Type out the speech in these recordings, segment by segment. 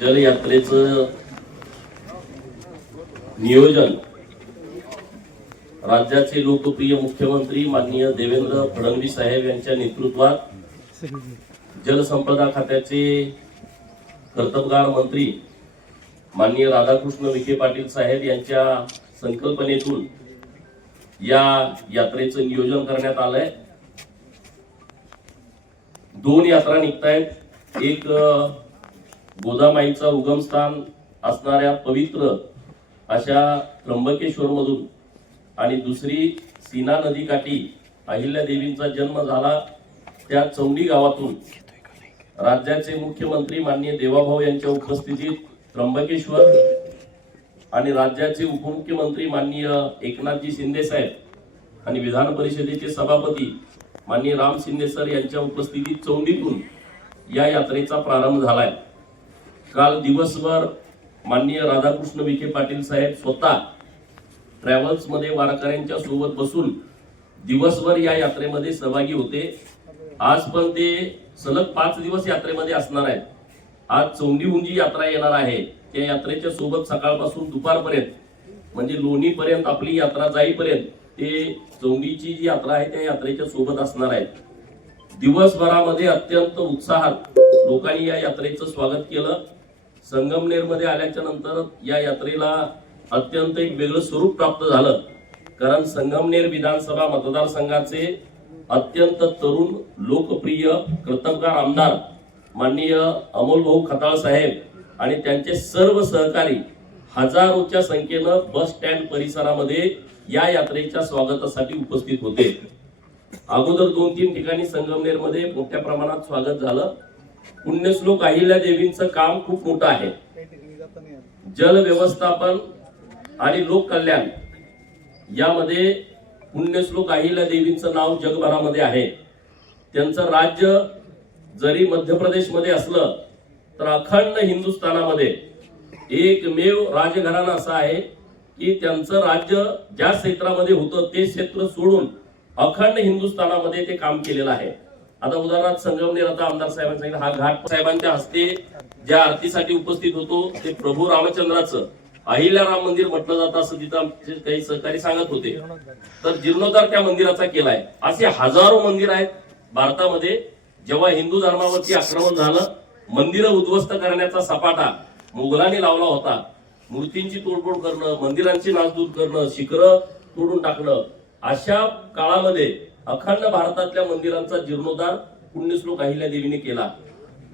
जलयात्रेचं नियोजन राज्याचे लोकप्रिय मुख्यमंत्री माननीय देवेंद्र फडणवीस साहेब यांच्या नेतृत्वात जलसंपदा खात्याचे कर्तबगार मंत्री माननीय राधाकृष्ण विखे पाटील साहेब यांच्या संकल्पनेतून या यात्रेचं नियोजन करण्यात आलंय। 2 यात्रा निघतायत। एक गोदामाईचा उगमस्थान असणाऱ्या पवित्र अशा त्र्यंबकेश्वर मधून आणि दुसरी सीना नदीकाठी अहिल्या देवींचा जन्म झाला त्या चौंडी गावातून राज्याचे मुख्यमंत्री माननीय देवाभाऊ यांच्या उपस्थितीत त्र्यंबकेश्वर आणि राज्याचे उपमुख्यमंत्री माननीय एकनाथजी शिंदे साहेब आणि विधान परिषदेचे सभापती माननीय राम शिंदे सर यांच्या उपस्थितीत चौंडीतून या यात्रेचा प्रारंभ झालाय। काल दिवसभर माननीय राधाकृष्ण विखे पाटील साहेब स्वतः ट्रॅव्हल्स मध्ये वारकऱ्यांच्या सोबत बसून दिवसभर या यात्रेमध्ये सहभागी होते। आज पण ते सलग 5 दिवस यात्रेमध्ये असणार आहेत। आज चौंडीहून जी यात्रा येणार आहे त्या यात्रेच्या सोबत सकाळपासून दुपारपर्यंत म्हणजे लोणी पर्यंत आपली यात्रा जाईपर्यंत ते चौंडीची जी यात्रा आहे त्या यात्रेच्या सोबत असणार आहे। दिवसभरामध्ये अत्यंत उत्साहात लोकांनी या यात्रेचं स्वागत केलं। संगमनेर मध्ये आल्याच्या नंतर या यात्रेला अत्यंत एक वेगळं स्वरूप प्राप्त झालं, कारण संगमनेर विधानसभा मतदारसंघाचे अत्यंत तरुण लोकप्रिय कर्तबगार आमदार माननीय अमोल भाऊ खताळ साहेब आणि त्यांचे सर्व सहकारी हजारोच्या संख्येनं बस स्टँड परिसरामध्ये या यात्रेच्या स्वागतासाठी उपस्थित होते। अगोदर 2-3 ठिकाणी संगमनेर मध्ये मोठ्या प्रमाणात स्वागत झालं। पुण्यश्लोक अहिल्या देवींचं काम खूप मोठं आहे। जल व्यवस्थापन आणि लोक कल्याण यामध्ये पुण्यश्लोक अहिल्या देवींचं नाव जगभरामध्ये आहे। त्यांचं राज्य जरी मध्य प्रदेश मध्ये असलं तर अखंड हिंदुस्थानामध्ये एकमेव राजघराणा असं आहे की त्यांचं राज्य ज्या क्षेत्रामध्ये होतं ते क्षेत्र सोडून अखंड हिंदुस्थानामध्ये ते काम केलेलं आहे। आता उदाहरणार्थ संगमनेर आता आमदार साहेबांनी सांगितलं हा घाट साहेबांच्या हस्ते ज्या आरतीसाठी उपस्थित होतो ते प्रभू रामचंद्राचं अहिल्याराम मंदिर म्हटलं जातं असं तिथं काही सहकारी सांगत होते। तर जीर्णोद्धार त्या मंदिराचा केलाय। असे हजारो मंदिर आहेत भारतामध्ये। जेव्हा हिंदू धर्मावरती आक्रमण झालं मंदिरं उद्ध्वस्त करण्याचा सपाटा मुघलांनी लावला होता। मूर्तींची तोडफोड करणं, मंदिरांची नासधूस करणं, शिखरं तोडून टाकणं, अशा काळामध्ये अखंड भारतातल्या मंदिरांचा जीर्णोद्धार पुण्यश्लोक अहिल्या देवीने केला।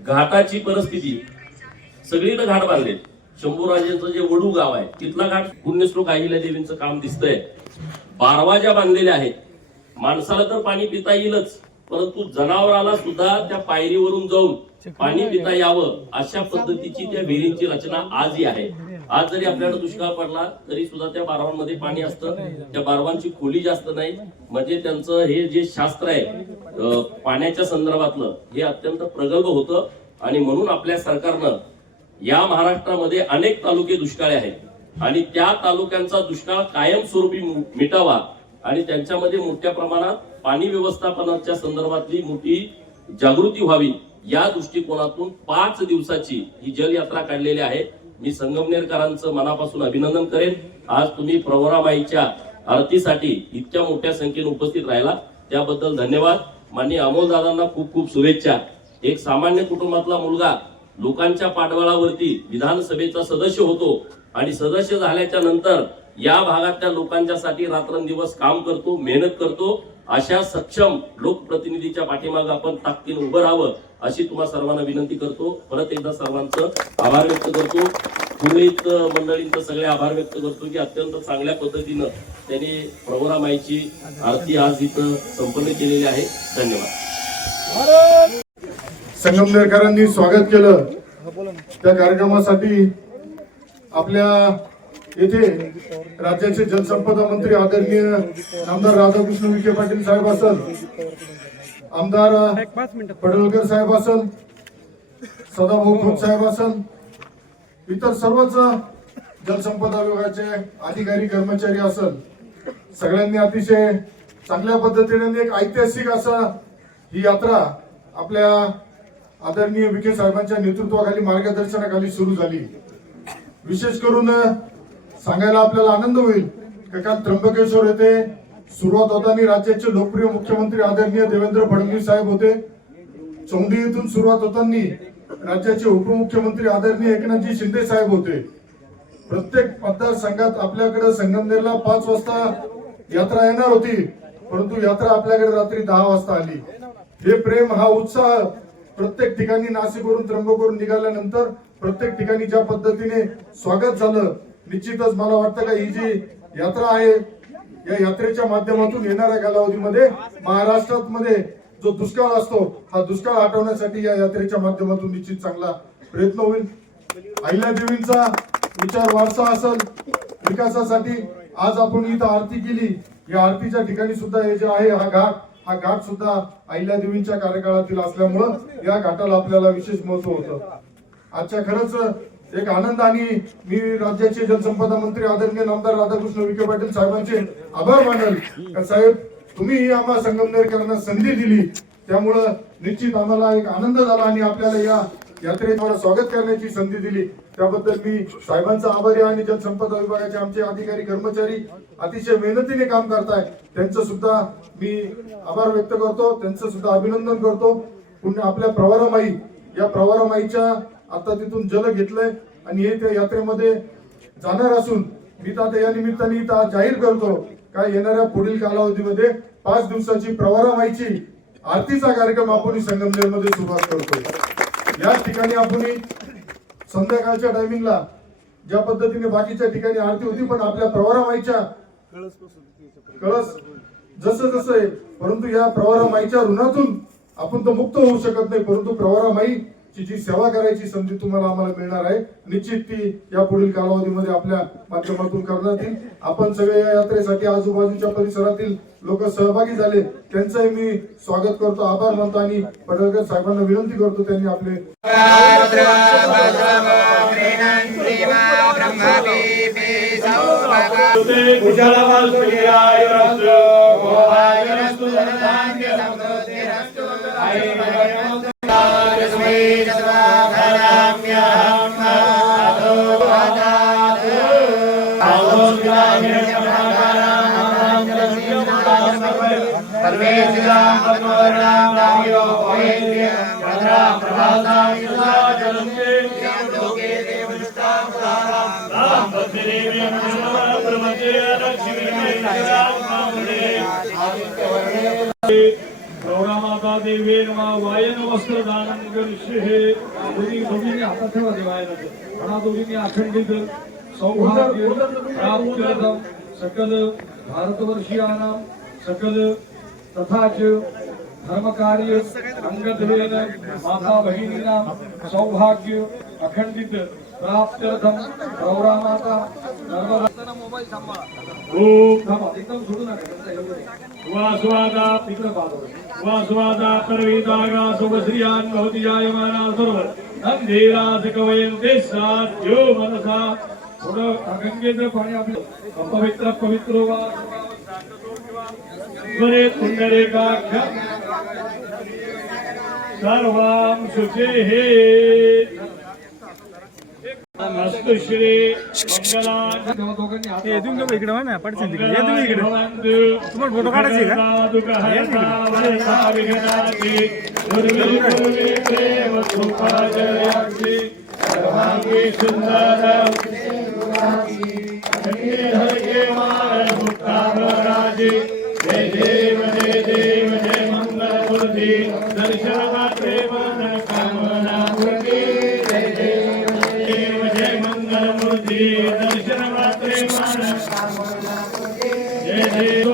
घाटाची परिस्थिती सगळीकडे घाट बांधले। शंभूराजेंचं जे वडू गाव आहे तिथला घाट पुण्यश्लोक अहिल्या देवींचं काम दिसतंय। बारवाजा बांधलेल्या आहेत। माणसाला तर पाणी पिता येईलच, परंतु जनावराला सुद्धा त्या पायरीवरून जाऊन पाणी पिता यावं अशा पद्धतीची त्या विहिरींची रचना आजही आहे। आज जरी आपल्याकडे दुष्काळ पडला तरी सुद्धा त्या बारवांमध्ये पाणी असतं। त्या बारवांची खोली जास्त नाही, म्हणजे त्यांचं हे जे शास्त्र आहे पाण्याच्या संदर्भातलं हे अत्यंत प्रगल्भ होतं। आणि म्हणून आपल्या सरकारनं या महाराष्ट्रामध्ये अनेक तालुके दुष्काळी आहेत आणि त्या तालुक्यांचा दुष्काळ कायमस्वरूपी मिटावा आणि त्यांच्यामध्ये मोठ्या प्रमाणात पाणी व्यवस्थापनाच्या संदर्भातली मोठी जागृती व्हावी या दृष्टिकोनातून 5 दिवसाची ही जलयात्रा काढलेली आहे। मी संगमनेरकरांचं मनापासून अभिनंदन करेन। आज तुम्ही प्रवरामाईच्या आरतीसाठी इतक्या मोठ्या संख्येने उपस्थित राहिला त्याबद्दल धन्यवाद। माननीय अमोल दादांना खूप खूप शुभेच्छा। एक सामान्य कुटुंबातला मुलगा लोकांच्या पाठबळावरती विधानसभेचा सदस्य होतो आणि सदस्य झाल्याच्या नंतर या भागातल्या लोकांच्यासाठी रात्रंदिवस काम करतो, मेहनत करतो। अशा सक्षम लोकप्रतिनिधीच्या पाठीमागे आपण ताकदीने उभं राहावं अशी तुम्हा सर्वांना विनंती करतो। परत एकदा सर्वांचं आभार व्यक्त करतो। पुरोहित मंडळींचं सगळे आभार व्यक्त करतो की अत्यंत चांगल्या पद्धतीनं त्यांनी प्रवरामाईची आरती आज इथं संपन्न केलेली आहे। धन्यवाद। संगमनेरकरांनी स्वागत केलं त्या कार्यक्रमासाठी आपल्या येथे राज्याचे जलसंपदा मंत्री आदरणीय आमदार राधाकृष्ण विखे पाटील साहेब असल, आमदार पडळकर साहेब असल, सदाभाऊ खोत साहेब असल, इतर सर्वच जलसंपदा विभागाचे अधिकारी कर्मचारी असल, सगळ्यांनी अतिशय चांगल्या पद्धतीने एक ऐतिहासिक असा ही यात्रा आपल्या आदरणीय विखे साहेबांच्या नेतृत्वाखाली मार्गदर्शनाखाली सुरू झाली. विशेष करून सांगायला आपल्याला आनंद होईल की काल त्र्यंबकेश्वर येथे सुरुवात होताना राज्याचे लोकप्रिय मुख्यमंत्री आदरणीय देवेंद्र फडणवीस साहेब होते. चौंडी येथून सुरुवात होताना राज्याचे उपमुख्यमंत्री आदरणीय एकनाथजी शिंदे साहेब होते. प्रत्येक मतदारसंघात आपल्याकडे संगमनेरला 5 वाजता यात्रा येणार होती, परंतु यात्रा आपल्याकडे रात्री 10 वाजता आली. हे प्रेम, हा उत्साह प्रत्येक ठिकाणी नाशिकवरून त्र्यंबकवरून निघाल्यानंतर प्रत्येक ठिकाणी ज्या पद्धतीने स्वागत झालं, निश्चितच मला वाटतं का ही जी यात्रा आहे या यात्रेच्या माध्यमातून येणाऱ्या कालावधीमध्ये महाराष्ट्रात मध्ये जो दुष्काळ असतो हा दुष्काळ हटवण्यासाठी या यात्रेच्या माध्यमातून निश्चित चांगला प्रयत्न होईल. अहिल्यादेवींचा विचार वारसा असेल विकासासाठी आज आपण इथं आरती केली. या आरतीच्या ठिकाणी सुद्धा हे जे आहे हा घाट सुद्धा अहिल्यादेवींच्या कार्यकाळातील असल्यामुळं या घाटाला आपल्याला विशेष महत्व होतं. आजच्या खरंच एक आनंद आणि मी राज्याचे जलसंपदा मंत्री आदरणीय नामदार राधाकृष्ण विखे पाटील साहेबांचे आभार मानेल. साहेब, तुम्ही ही आम्हा संगमनेरकरांना संधी दिली, त्यामुळं निश्चित आम्हाला एक आनंद झाला आणि आपल्याला या यात्रेद्वारा स्वागत करण्याची संधी दिली, त्याबद्दल मी साहेबांचा आभारी आहे. आणि जलसंपदा विभागाचे आमचे अधिकारी कर्मचारी अतिशय मेहनतीने काम करताय, त्यांचं सुद्धा मी आभार व्यक्त करतो, त्यांचं सुद्धा अभिनंदन करतो. पुन्हा आपल्या प्रवरामाई, या प्रवरामाईच्या आता तिथून जल घेतलंय आणि हे त्या यात्रेमध्ये जाणार असून मी आता या निमित्ताने इथं जाहीर करतो काय येणाऱ्या पुढील कालावधीमध्ये 5 दिवसाची प्रवरामाईची आरतीचा कार्यक्रम आपण संगमनेरमध्ये सुरुवात करतोय. याच ठिकाणी आपण संध्याकाळच्या टायमिंगला ज्या पद्धतीने बाकीच्या ठिकाणी आरती होती, पण आपल्या प्रवरामाईच्या कळस जसं जसं आहे, परंतु या प्रवरामाईच्या ऋणातून आपण तर मुक्त होऊ शकत नाही, परंतु प्रवरामाईची जी सेवा करायची संधी तुम्हाला आम्हाला मिळणार आहे, निश्चित ती या पुढील कालावधीमध्ये आपल्या माध्यमातून करण्यात येईल. आपण सगळे या यात्रेसाठी आजूबाजूच्या परिसरातील लोक सहभागी झाले, त्यांचंही मी स्वागत करतो, आभार मानतो आणि पडळकर साहेबांना विनंती करतो त्यांनी आपले गौरामाता देवे नमा वायन वस्त्र दानं करिष्ये. दोघींनी हातात ठेवा देवायला म्हणा. दोघींनी अखंडित सौभाग्य प्राप्त्यर्थम सकल भारतवर्षीयानां सकल तथाच धर्मकार्य अंगद्वेन माता भगिनीनां सौभाग्य अखंडित प्राप्त्यर्थम गौरामाता नर्मदा मोबाईल सांभाळा. एकदम सोडू नका. वासवादा तिकडे पाहतो. वासवादा परविदागा सुभश्रियान भवती जायमाना सर्व नंदीराज कवयन्ते साध्यो मनसा. थोडं गंगेचं पाणी आपलं अपवित्र पवित्र वा स्वरे पुंडरीकाख्य सर्वां शुचेः अस्तु श्री मंगलां. इकडे हो ना पडचे तिकडे या तुम्ही इकडे तुम्हाला फोटो काढायचे जय देव जय देव जय मंगलमूर्ती दर्शन मात्रे मन कामना मूर्ती. जय देव जय मंगलमूर्ती दर्शन मात्रे मन कामना मूर्ती. जय देव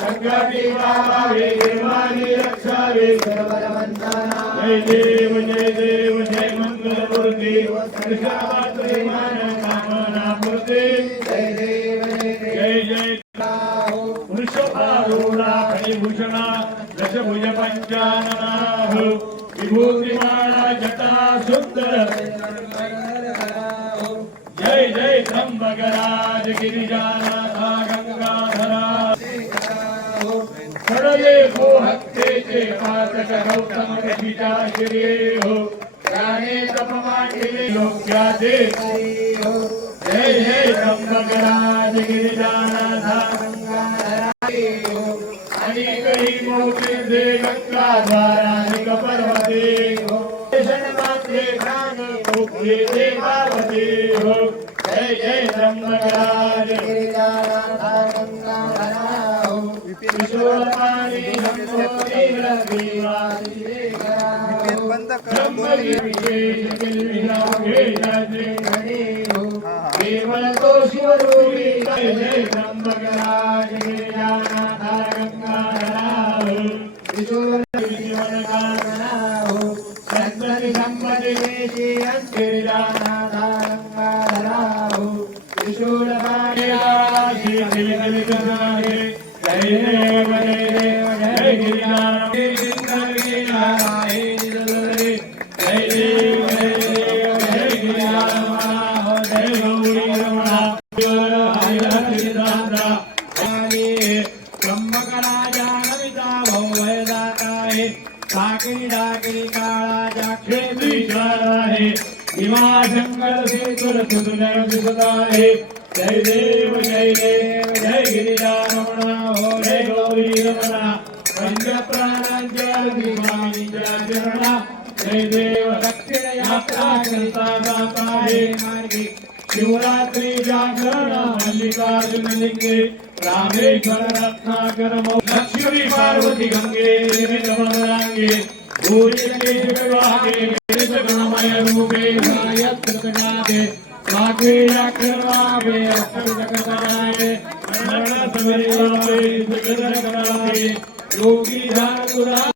संकटी बाबावे निर्वाणी रक्षावे सर्ववंदना. जय देव जय मंगलमूर्ती दर्शन मात्रे मन कामना मूर्ती. जय देव जय जय वृषभारूढा फणिभूषणा दशभुज पंचाननाः विभूतिमाला जटा सुंदर. जय जय त्र्यंबकराज गिरिजानाथा गंगाधरा. जे मोहत्तेचे पातक गौतम ऋषीच्या शिरे हो त्याने तप मांडले योग्याचे जय जय त्र्यंबकराज गिरिजानाथा अनेकही मोठे जे गंगाद्वारानिक पर्वते हो मात्रे खान मुक्ती ते पार्वती हो जय जय त्र्यंबकराज गिरिजानाथा विश्वपाणी नमोरी रविवासी केवल तो शिवरूपी जय जय त्र्यंबकराज गिरिजानाथा गंगाधराव विश्वनाथाव संतति संपदि देशी गिरिजानाथा गंगाधराव विश्वपाणी राशि दिलगलिगनाहे जय देव जय देव जय गिरिनाथ जय देव जय देव जय गिरिनाथ जय गौरी रमणा त्र्यंबकराजा नमिता भवदाता है साकरी डाकरी काळा जाखे विचार आहे हिमाशंकर से तुलसुदन विसदा है जय देव जय देव जय गिरिजारमणा हो जय गौरी रमणा पंच प्राणांच्या स्वामींच्या चरणा जय देव दक्षिण यात्रा करता जाता है मार्गी शिवरात्री जागरण मल्लिकार्जुन लिंगे रामेश्वर रत्नाकर लक्ष्मी पार्वती गंगे रमणांगे भूरिके विवाहे गणमय रूपे गायत्री लागे अक्षरावे अक्षर जगदाये मरण सवेरे जगत करावे योगी धातुरा